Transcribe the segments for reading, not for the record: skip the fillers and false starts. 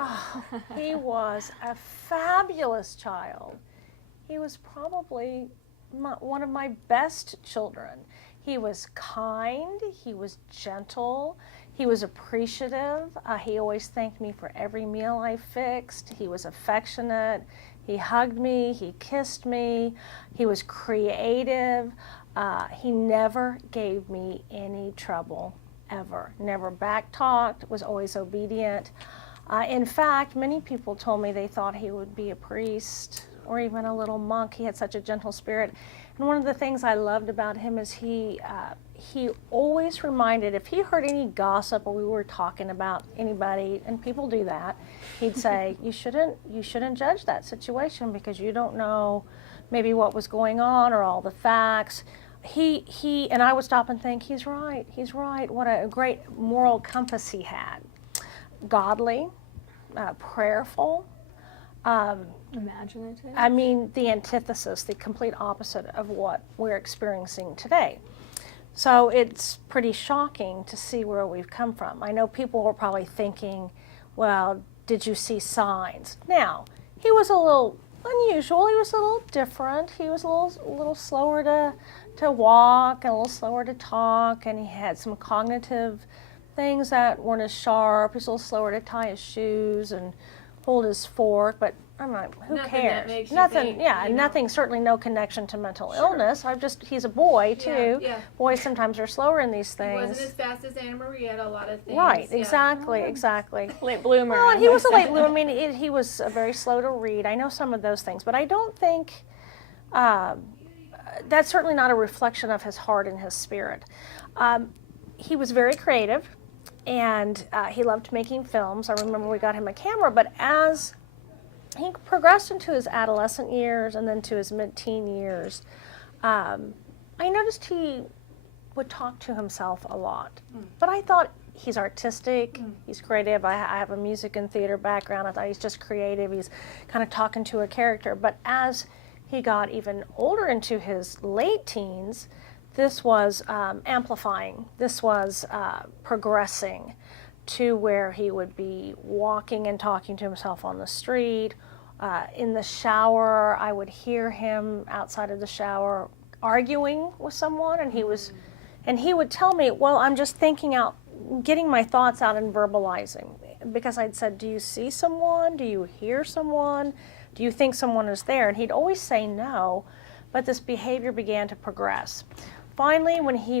Oh, he was a fabulous child. He was probably one of my best children. He was kind, he was gentle, he was appreciative. He always thanked me for every meal I fixed. He was affectionate. He hugged me, he kissed me, he was creative. He never gave me any trouble, ever. Never backtalked, was always obedient. In fact, many people told me they thought he would be a priest or even a little monk. He had such a gentle spirit. And one of the things I loved about him is he always reminded, if he heard any gossip or we were talking about anybody, and people do that, he'd say, you shouldn't judge that situation because you don't know maybe what was going on or all the facts. And I would stop and think, he's right. What a great moral compass he had. Godly, prayerful, imaginative. I mean, the antithesis, the complete opposite of what we're experiencing today. So it's pretty shocking to see where we've come from. I know people were probably thinking, well, did you see signs? Now, he was a little unusual. He was a little different. He was a little slower to walk and a little slower to talk, and he had some cognitive things that weren't as sharp. He was a little slower to tie his shoes and hold his fork, but I'm like, who Nothing cares? that makes you Nothing, think, yeah, you know. nothing, certainly no connection to mental Sure. illness. He's a boy too. Yeah. Boys sometimes are slower in these He things. wasn't as fast as Anna Marietta, a lot of things. Right, yeah. exactly. Late bloomer. Well, and he was a late bloomer. I mean, he was very slow to read. I know some of those things, but I don't think that's certainly not a reflection of his heart and his spirit. He was very creative, and he loved making films. I remember we got him a camera, but as he progressed into his adolescent years and then to his mid-teen years, I noticed he would talk to himself a lot. But I thought, he's artistic, he's creative. I have a music and theater background. I thought he's just creative. He's kind of talking to a character. But as he got even older into his late teens, this was amplifying. This was progressing to where he would be walking and talking to himself on the street. In the shower, I would hear him outside of the shower arguing with someone, and he would tell me, well, I'm just thinking out, getting my thoughts out and verbalizing. Because I'd said, do you see someone? Do you hear someone? Do you think someone is there? And he'd always say no, but this behavior began to progress. Finally, when he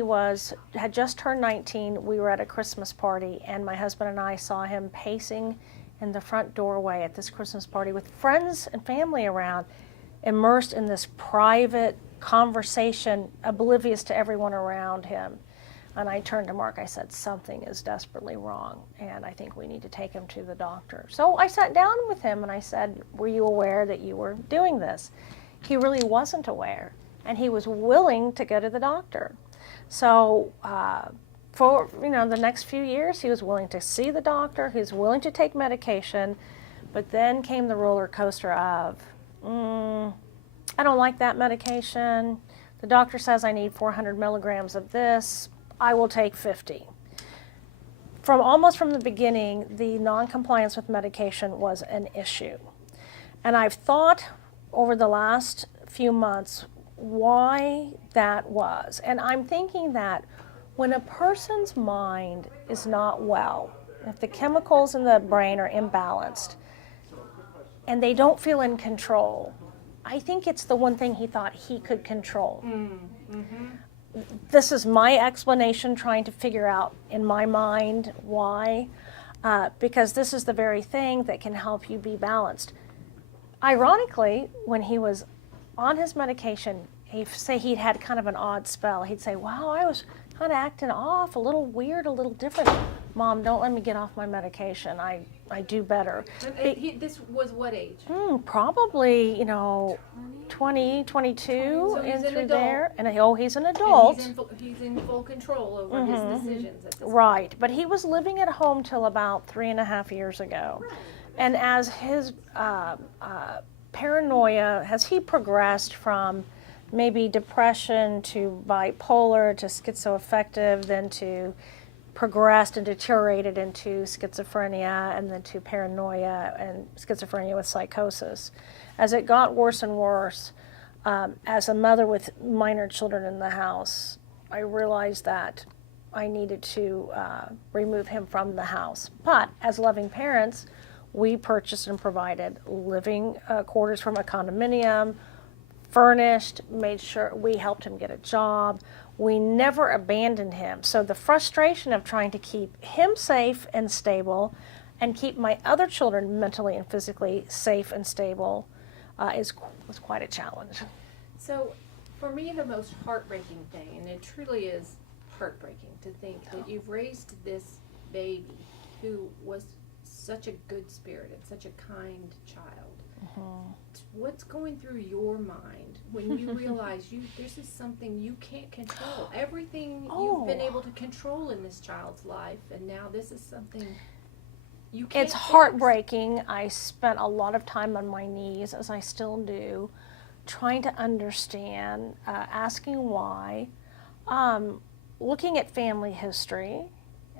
had just turned 19, we were at a Christmas party, and my husband and I saw him pacing in the front doorway at this Christmas party with friends and family around, immersed in this private conversation, oblivious to everyone around him. And I turned to Mark, I said, something is desperately wrong, and I think we need to take him to the doctor. So I sat down with him and I said, were you aware that you were doing this? He really wasn't aware, and he was willing to go to the doctor. So for the next few years, he was willing to see the doctor, he was willing to take medication, but then came the roller coaster of, I don't like that medication. The doctor says I need 400 milligrams of this. I will take 50. Almost from the beginning, the non-compliance with medication was an issue. And I've thought over the last few months why that was. And I'm thinking that when a person's mind is not well, if the chemicals in the brain are imbalanced, and they don't feel in control, I think it's the one thing he thought he could control. This is my explanation, trying to figure out in my mind why, because this is the very thing that can help you be balanced. Ironically, when he was on his medication, he'd say he'd had kind of an odd spell. He'd say, wow, I was kind of acting off, a little weird, a little different. Mom, don't let me get off my medication. I do better. This was what age? Probably, 20, 22, So he's in an through adult. there. And he's an adult. And he's in full control over his decisions at this point. Right, but he was living at home till about 3.5 years ago. And as his paranoia, as he progressed from maybe depression to bipolar to schizoaffective, then to progressed and deteriorated into schizophrenia and then to paranoia and schizophrenia with psychosis. As it got worse and worse, as a mother with minor children in the house, I realized that I needed to remove him from the house. But as loving parents, we purchased and provided living quarters from a condominium, furnished, made sure we helped him get a job. We never abandoned him. So the frustration of trying to keep him safe and stable and keep my other children mentally and physically safe and stable was quite a challenge. So for me, the most heartbreaking thing, and it truly is heartbreaking to think that you've raised this baby who was such a good spirit and such a kind child. What's going through your mind when you realize this is something you can't control? Everything you've been able to control in this child's life, and now this is something you can't It's fix. heartbreaking. I spent a lot of time on my knees, as I still do, trying to understand, asking why, looking at family history,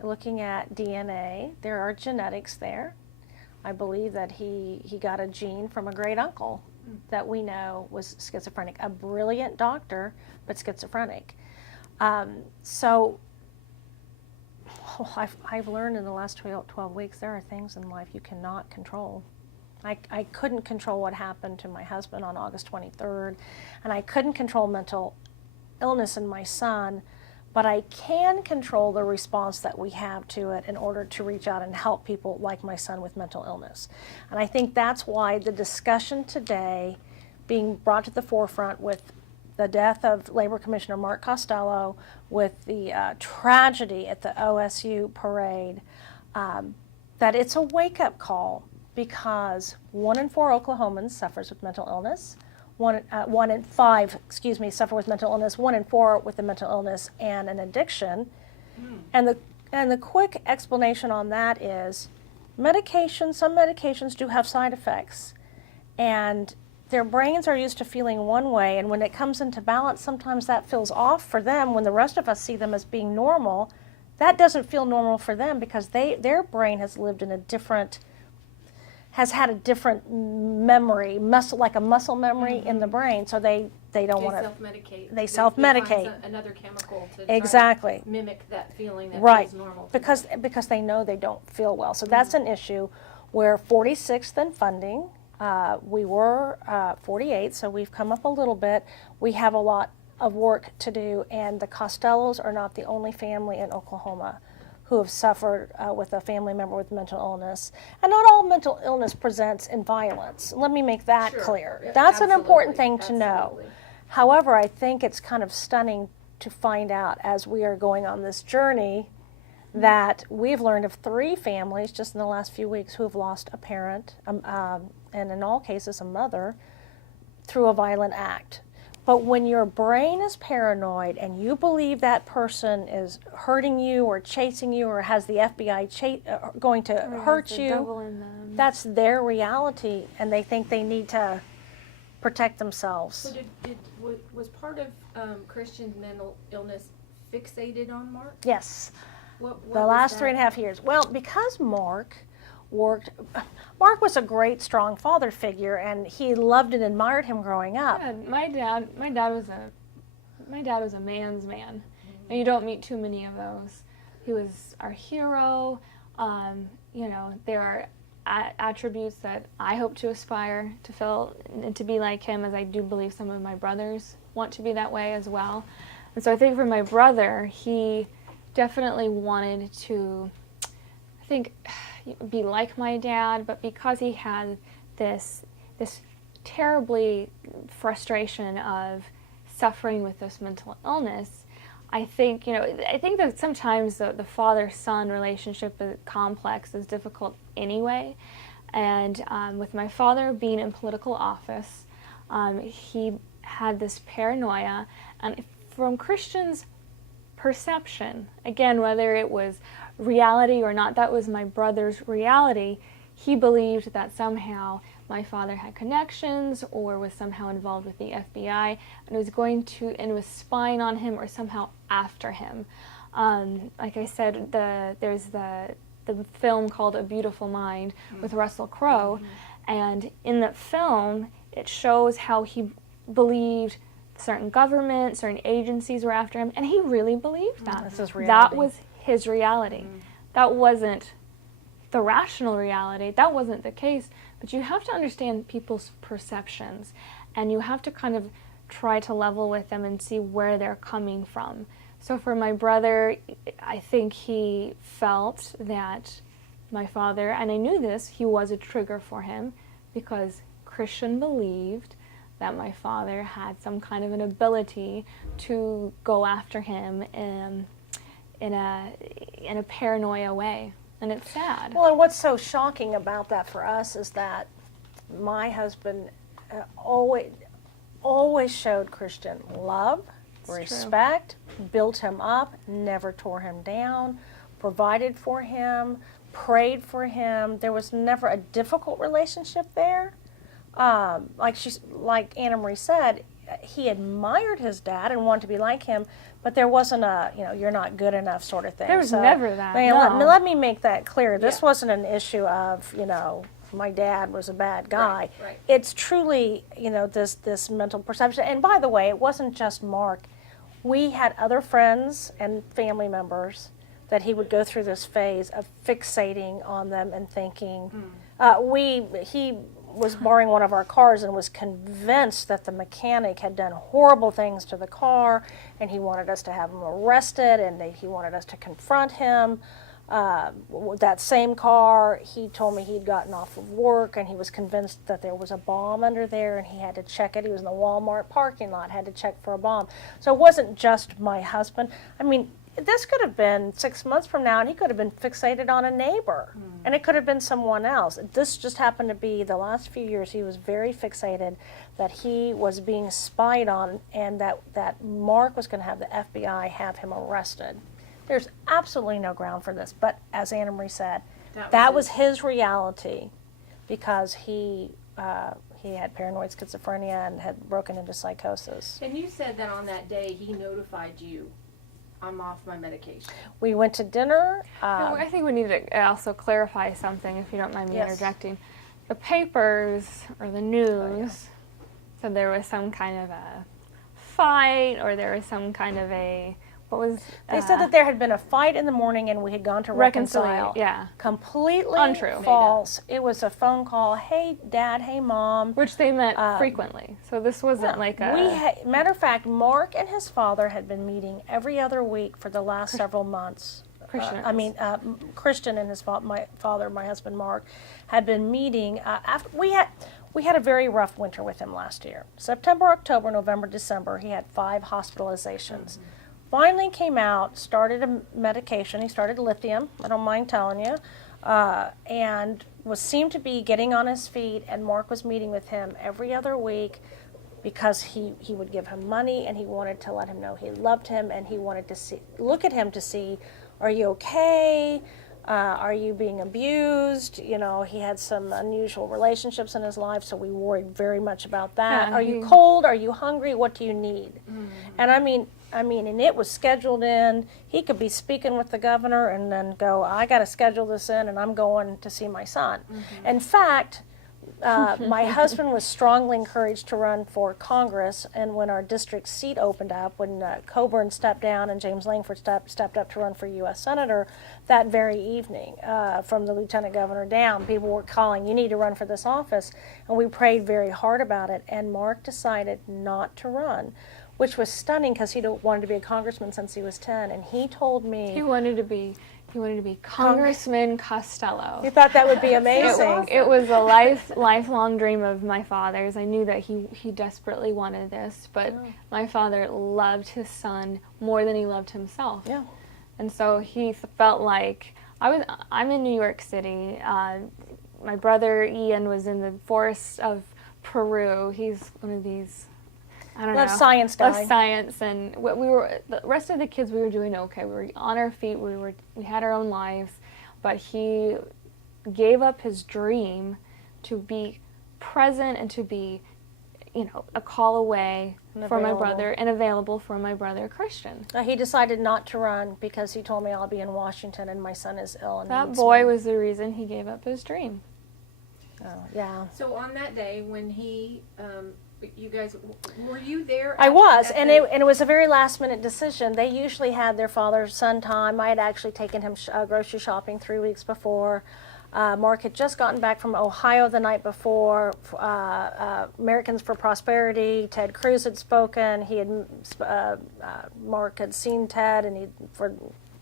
looking at DNA. There are genetics there. I believe that he got a gene from a great uncle that we know was schizophrenic, a brilliant doctor, but schizophrenic. So I've learned in the last 12 weeks there are things in life you cannot control. I couldn't control what happened to my husband on August 23rd, and I couldn't control mental illness in my son, but I can control the response that we have to it in order to reach out and help people like my son with mental illness. And I think that's why the discussion today being brought to the forefront with the death of Labor Commissioner Mark Costello, with the tragedy at the OSU parade, that it's a wake-up call, because 1 in 4 Oklahomans suffers with mental illness. 1 in 5, suffer with mental illness. 1 in 4 with a mental illness and an addiction. And the quick explanation on that is some medications do have side effects, and their brains are used to feeling one way, and when it comes into balance, sometimes that feels off for them. When the rest of us see them as being normal, that doesn't feel normal for them, because their brain has lived in has had a different memory, like a muscle memory in the brain, so they don't want to self-medicate. They self-medicate. Find another chemical to exactly try to mimic that feeling that right. feels normal. Because they know they don't feel well. So that's an issue. We're 46th in funding. We were 48, so we've come up a little bit. We have a lot of work to do, and the Costellos are not the only family in Oklahoma who have suffered with a family member with mental illness. And not all mental illness presents in violence. Let me make that clear. Yeah, that's an important absolutely. thing to know. However, I think it's kind of stunning to find out as we are going on this journey that we've learned of 3 families just in the last few weeks who have lost a parent, and in all cases a mother, through a violent act. But when your brain is paranoid and you believe that person is hurting you or chasing you or has the FBI going to hurt you, that's their reality, and they think they need to protect themselves. So was part of Christian's mental illness fixated on Mark? Yes. What the last 3.5 years. Well, because Mark was a great, strong father figure, and he loved and admired him growing up. Yeah, my dad was a man's man, and you don't meet too many of those. He was our hero. There are attributes that I hope to aspire to fill and to be like him, as I do believe some of my brothers want to be that way as well. And so I think for my brother, he definitely wanted to, be like my dad, but because he had this terribly frustration of suffering with this mental illness, I think that sometimes the father-son relationship is complex, is difficult anyway. And with my father being in political office, he had this paranoia, and from Christian's perception, again, whether it was reality or not, that was my brother's reality. He believed that somehow my father had connections or was somehow involved with the FBI and was spying on him or somehow after him. Like I said, there's the film called A Beautiful Mind with Russell Crowe, and in that film, it shows how he believed certain government, certain agencies were after him, and he really believed that. This is That reality. was his reality. That wasn't the rational reality. That wasn't the case. But you have to understand people's perceptions, and you have to kind of try to level with them and see where they're coming from. So for my brother, I think he felt that my father, and I knew this, he was a trigger for him because Christian believed that my father had some kind of an ability to go after him in a paranoia way. And it's sad. Well, and what's so shocking about that for us is that my husband always showed Christian love, respect, built him up, never tore him down, provided for him, prayed for him. There was never a difficult relationship there. Like Anna Marie said, he admired his dad and wanted to be like him, but there wasn't a, you're not good enough sort of thing. There was never that. Let me make that clear. This wasn't an issue of, my dad was a bad guy. Right. It's truly, this mental perception. And by the way, it wasn't just Mark. We had other friends and family members that he would go through this phase of fixating on them and thinking, he was borrowing one of our cars and was convinced that the mechanic had done horrible things to the car, and he wanted us to have him arrested, and he wanted us to confront him. That same car, he told me he'd gotten off of work and he was convinced that there was a bomb under there and he had to check it. He was in the Walmart parking lot, had to check for a bomb. So it wasn't just my husband. I mean, this could have been 6 months from now and he could have been fixated on a neighbor and it could have been someone else. This just happened to be the last few years he was very fixated that he was being spied on and that Mark was going to have the FBI have him arrested. There's absolutely no ground for this, but as Anna Marie said, that was his reality because he had paranoid schizophrenia and had broken into psychosis. And you said that on that day he notified you, I'm off my medication. We went to dinner. No, I think we need to also clarify something, if you don't mind me interjecting. The papers or the news said there was some kind of a fight or there was some kind of a... They said that there had been a fight in the morning and we had gone to reconcile. Yeah. Completely Untrue. False. It was a phone call, hey dad, hey mom. Which they met frequently. So this wasn't like a... Matter of fact, Mark and his father had been meeting every other week for the last several months. Christian and his my husband Mark, had been meeting after we had a very rough winter with him last year. September, October, November, December, he had 5 hospitalizations. Finally came out, started a medication. He started lithium, I don't mind telling you, and seemed to be getting on his feet, and Mark was meeting with him every other week because he would give him money and he wanted to let him know he loved him and he wanted to look at him to see, are you okay? Are you being abused? He had some unusual relationships in his life, so we worried very much about that. Are you cold? Are you hungry? What do you need? And I mean, and it was scheduled in. He could be speaking with the governor and then go, I got to schedule this in and I'm going to see my son. In fact, my husband was strongly encouraged to run for Congress, and when our district seat opened up, when Coburn stepped down and James Langford stepped up to run for U.S. Senator, that very evening, from the lieutenant governor down, people were calling, you need to run for this office, and we prayed very hard about it, and Mark decided not to run, which was stunning because he wanted to be a congressman since he was 10, and he told me... He wanted to be Congressman Costello. You thought that would be amazing. It was a lifelong dream of my father's. I knew that he desperately wanted this, but my father loved his son more than he loved himself. Yeah. And so he felt like... I'm in New York City. My brother Ian was in the forests of Peru. He's one of these... I don't know. Science guy. Love science, and the rest of the kids, we were doing okay. We were on our feet. We had our own lives, but he gave up his dream to be present and to be a call away And for my available. brother and available for my brother Christian. He decided not to run because he told me I'll be in Washington and my son is ill and That needs boy me. was the reason he gave up his dream. Oh, yeah. So on that day when he, you guys, were you there? I was, at and the- it was a very last minute decision. They usually had their father-son time. I had actually taken him grocery shopping 3 weeks before. Mark had just gotten back from Ohio the night before. Americans for Prosperity. Ted Cruz had spoken. Mark had seen Ted, and for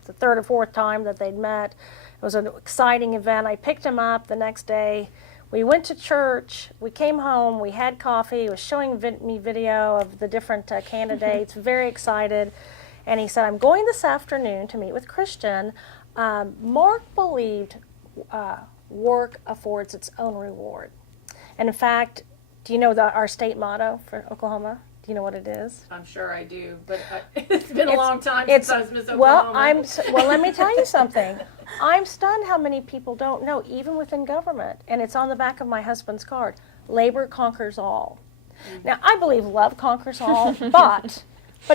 the third or fourth time that they'd met. It was an exciting event. I picked him up the next day. We went to church. We came home. We had coffee. He was showing me video of the different candidates. Very excited. And he said, "I'm going this afternoon to meet with Christian." Mark believed work affords its own reward. And in fact, do you know our state motto for Oklahoma? Do you know what it is? I'm sure I do, but it's been a long time since I was Miss Well, Oklahoma. let me tell you something. I'm stunned how many people don't know, even within government. And it's on the back of my husband's card. Labor conquers all. Now, I believe love conquers all, but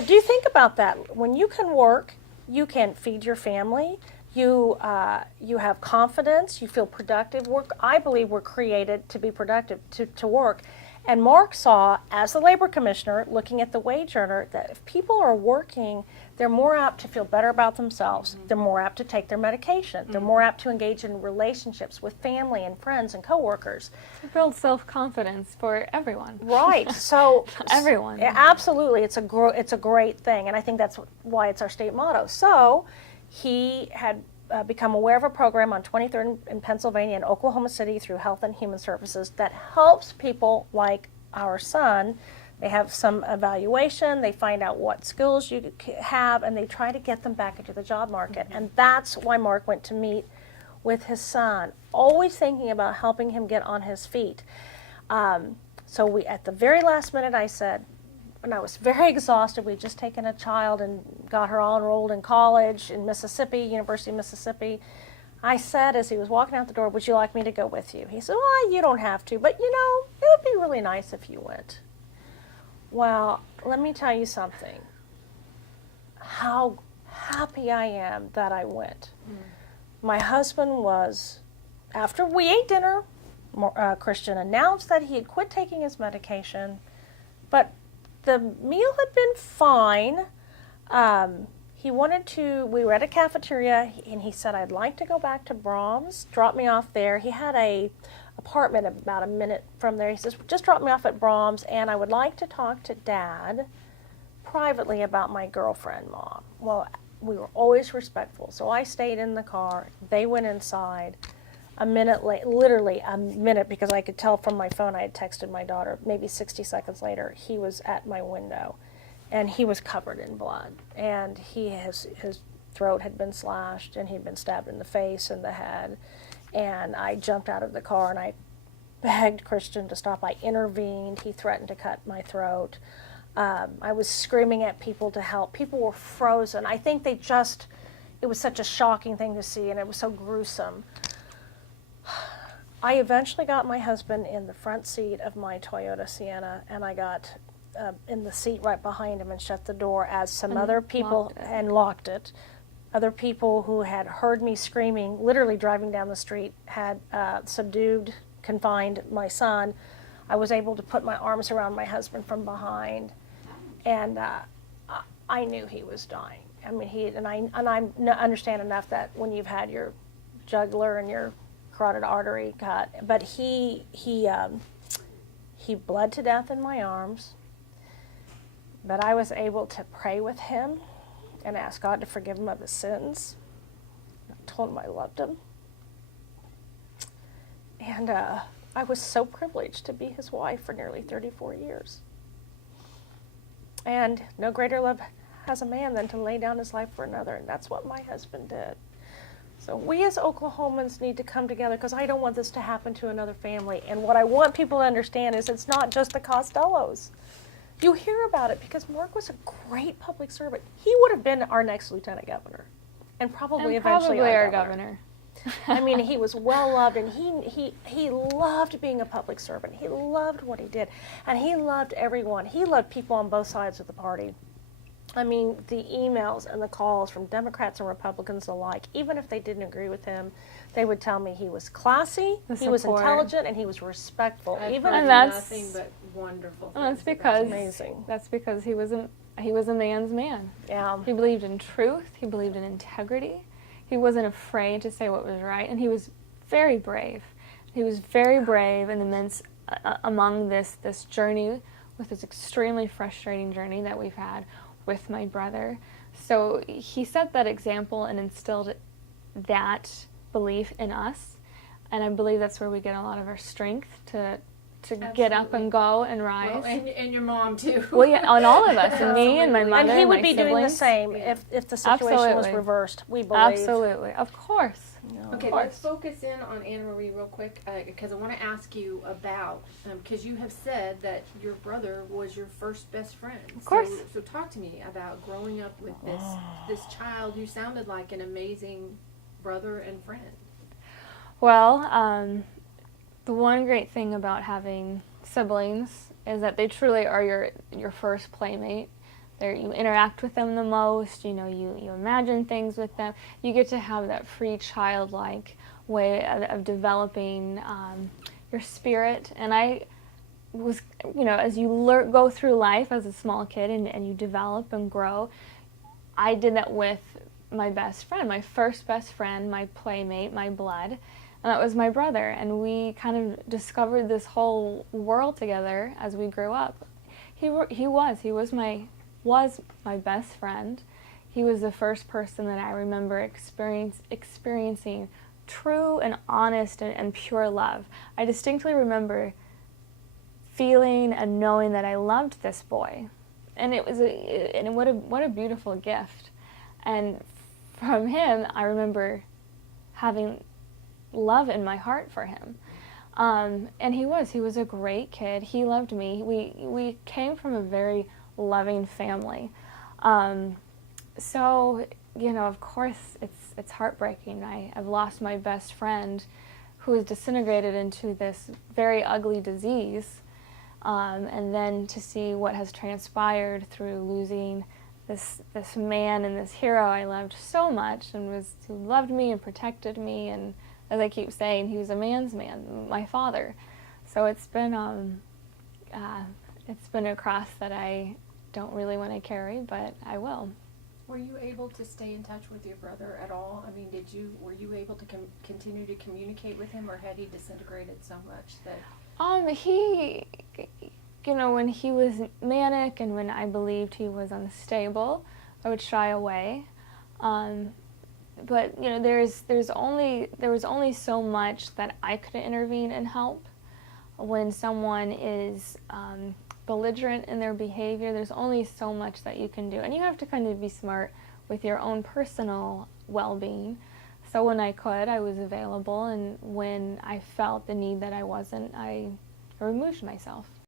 do you think about that? When you can work, you can feed your family. You have confidence. You feel productive. I believe we're created to be productive, to work. And Mark saw, as the labor commissioner, looking at the wage earner, that if people are working, they're more apt to feel better about themselves. They're more apt to take their medication. They're more apt to engage in relationships with family and friends and coworkers. To build self-confidence for everyone. Right. So Everyone. Absolutely, it's a great thing, and I think that's why it's our state motto. So he had become aware of a program on 23rd in Pennsylvania and Oklahoma City through Health and Human Services that helps people like our son. They have some evaluation, they find out what skills you have, and they try to get them back into the job market. And that's why Mark went to meet with his son, always thinking about helping him get on his feet. So at the very last minute, I said, and I was very exhausted. We'd just taken a child and got her all enrolled in college in Mississippi, University of Mississippi. I said, as he was walking out the door, "Would you like me to go with you?" He said, "Well, you don't have to, but it would be really nice if you went." Well, let me tell you something. How happy I am that I went. My husband was, after we ate dinner, Christian announced that he had quit taking his medication, but the meal had been fine. We were at a cafeteria, and he said, "I'd like to go back to Brahms, drop me off there." He had a apartment about a minute from there. He says, "Just drop me off at Brahms, and I would like to talk to Dad privately about my girlfriend, Mom." Well, we were always respectful, so I stayed in the car. They went inside. A minute late, literally a minute, because I could tell from my phone I had texted my daughter. Maybe 60 seconds later, he was at my window, and he was covered in blood, and his throat had been slashed, and he'd been stabbed in the face and the head. And I jumped out of the car, and I begged Christian to stop. I intervened. He threatened to cut my throat. I was screaming at people to help. People were frozen. I think it was such a shocking thing to see, and it was so gruesome. I eventually got my husband in the front seat of my Toyota Sienna, and I got in the seat right behind him and shut the door as some other people locked it. Other people who had heard me screaming, literally driving down the street, had confined my son. I was able to put my arms around my husband from behind, and I knew he was dying. I mean, I understand enough that when you've had your jugular and your carotid artery cut, but he bled to death in my arms. But I was able to pray with him and ask God to forgive him of his sins. I told him I loved him. And I was so privileged to be his wife for nearly 34 years. And no greater love has a man than to lay down his life for another, and that's what my husband did. So we as Oklahomans need to come together, because I don't want this to happen to another family. And what I want people to understand is it's not just the Costellos. You hear about it because Mark was a great public servant. He would have been our next lieutenant governor, and probably eventually our our governor. I mean, he was well loved, and he loved being a public servant. He loved what he did, and he loved everyone. He loved people on both sides of the party. I mean, the emails and the calls from Democrats and Republicans alike, even if they didn't agree with him, they would tell me he was classy, he was intelligent, and he was respectful. I've Even heard if nothing but wonderful things. That's because amazing. That's because he was a man's man. Yeah. He believed in truth. He believed in integrity. He wasn't afraid to say what was right, and he was very brave. He was very brave in the midst among this journey, with this extremely frustrating journey that we've had with my brother. So he set that example and instilled that belief in us, and I believe that's where we get a lot of our strength to get up and go and rise. Well, and your mom too. Well, yeah, on all of us, and me and my mother, and he would my be siblings. doing the same if the situation was Absolutely. reversed. We believe. Absolutely, of course. Okay, let's focus in on Anna Marie real quick, because I want to ask you about, because you have said that your brother was your first best friend. Of course. So talk to me about growing up with this child who sounded like an amazing brother and friend. Well, the one great thing about having siblings is that they truly are your first playmate. You interact with them the most, you imagine things with them. You get to have that free childlike way of developing your spirit. And I was, as you go through life as a small kid and you develop and grow, I did that with my best friend, my first best friend, my playmate, my blood, and that was my brother. And we kind of discovered this whole world together as we grew up. He was my best friend. He was the first person that I remember experiencing true and honest and pure love. I distinctly remember feeling and knowing that I loved this boy, and what a beautiful gift. And from him, I remember having love in my heart for him. And he was a great kid. He loved me. We came from a very loving family. So, of course, it's heartbreaking. I've lost my best friend, who was disintegrated into this very ugly disease, and then to see what has transpired through losing this man and this hero I loved so much, and who loved me and protected me, and as I keep saying, he was a man's man, my father. So it's been a cross that I don't really want to carry, but I will. Were you able to stay in touch with your brother at all? I mean, were you able to continue to communicate with him, or had he disintegrated so much that? He, when he was manic and when I believed he was unstable, I would shy away. But there was only so much that I could intervene and help. When someone is belligerent in their behavior, there's only so much that you can do, and you have to kind of be smart with your own personal well-being. So when I could, I was available, and when I felt the need that I wasn't, I removed myself.